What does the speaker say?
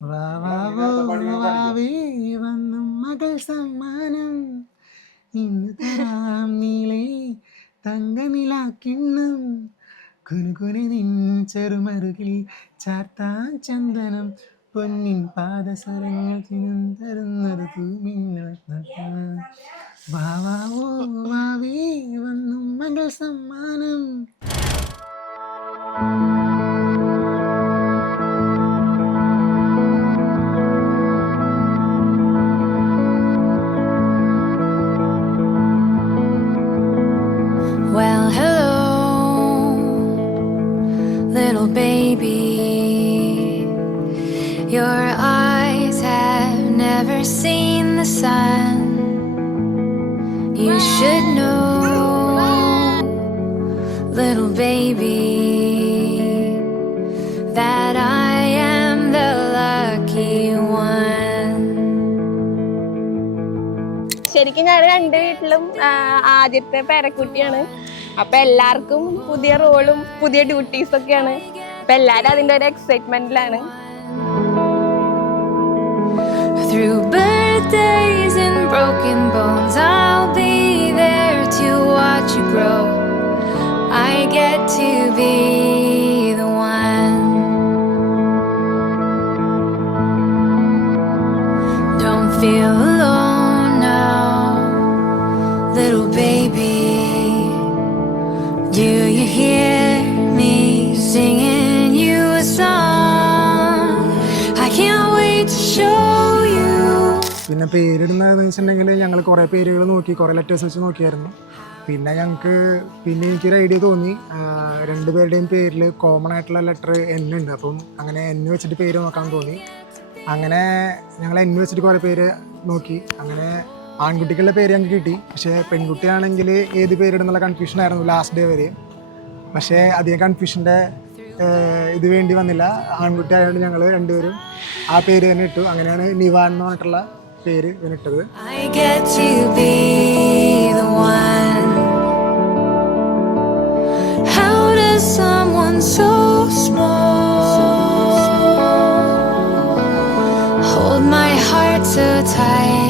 വാവാവോ വാവേ വന്നു മകൾ സമ്മാനം ഇന്ന് തരാം നീളേ തങ്കനിലാക്കിണ്ണം കുനുകുനെ നിൻ ചെറുമറുകിൽ ചാർത്താൻ ചന്ദനം പൊന്നിൻ പാദസരങ്ങൾ തരുന്നത് തൂമിന്നൽ വാവാവോ വാവേ വന്നു മകൾ സമ്മാനം. Well, hello, little baby. Your eyes have never seen the sun. You should know, little baby, that I am the lucky one. ശരിക്കും ഞാൻ രണ്ട് വീട്ടിലും ആദ്യത്തെ പേരക്കുട്ടിയാണ്. അപ്പൊ എല്ലാവർക്കും പുതിയ റോളും പുതിയ ഡ്യൂട്ടീസ് ഒക്കെയാണ്. അപ്പൊ എല്ലാരും അതിന്റെ ഒരു എക്സൈറ്റ്മെന്റിലാണ്. Through birthdays and broken bones, I'll be there to watch you grow. I get to be the one. Don't feel alone now, little baby. Do you hear me singing you a song? I can't wait to show you. പിന്നെ പേരിടുന്നതെന്ന് വെച്ചിട്ടുണ്ടെങ്കിൽ ഞങ്ങൾ കുറേ പേരുകൾ നോക്കി, കുറേ ലെറ്റേഴ്സ് വെച്ച് നോക്കിയായിരുന്നു. പിന്നെ എനിക്കൊരു ഐഡിയ തോന്നി, രണ്ടുപേരുടെയും പേരിൽ കോമൺ ആയിട്ടുള്ള ലെറ്റർ എൻ ഉണ്ട്. അപ്പം അങ്ങനെ എൻ വെച്ചിട്ട് പേര് നോക്കാൻ തോന്നി. അങ്ങനെ ഞങ്ങൾ എൻ വെച്ചിട്ട് കുറേ പേര് നോക്കി. അങ്ങനെ ആൺകുട്ടികളുടെ പേര് ഞങ്ങൾക്ക് കിട്ടി. പക്ഷേ പെൺകുട്ടിയാണെങ്കിൽ ഏത് പേരിടുന്നുള്ള കൺഫ്യൂഷനായിരുന്നു ലാസ്റ്റ് ഡേ വരെ. പക്ഷേ അധികം കൺഫ്യൂഷൻ്റെ ഇത് വേണ്ടി വന്നില്ല. ആൺകുട്ടി ആയതുകൊണ്ട് ഞങ്ങൾ രണ്ടുപേരും ആ പേര് തന്നെ ഇട്ടു. അങ്ങനെയാണ് നിവാൻ എന്ന് പറഞ്ഞിട്ടുള്ള പേര് ഇതിനിട്ടത്. I get to be the one. How does someone so small hold my heart so tight?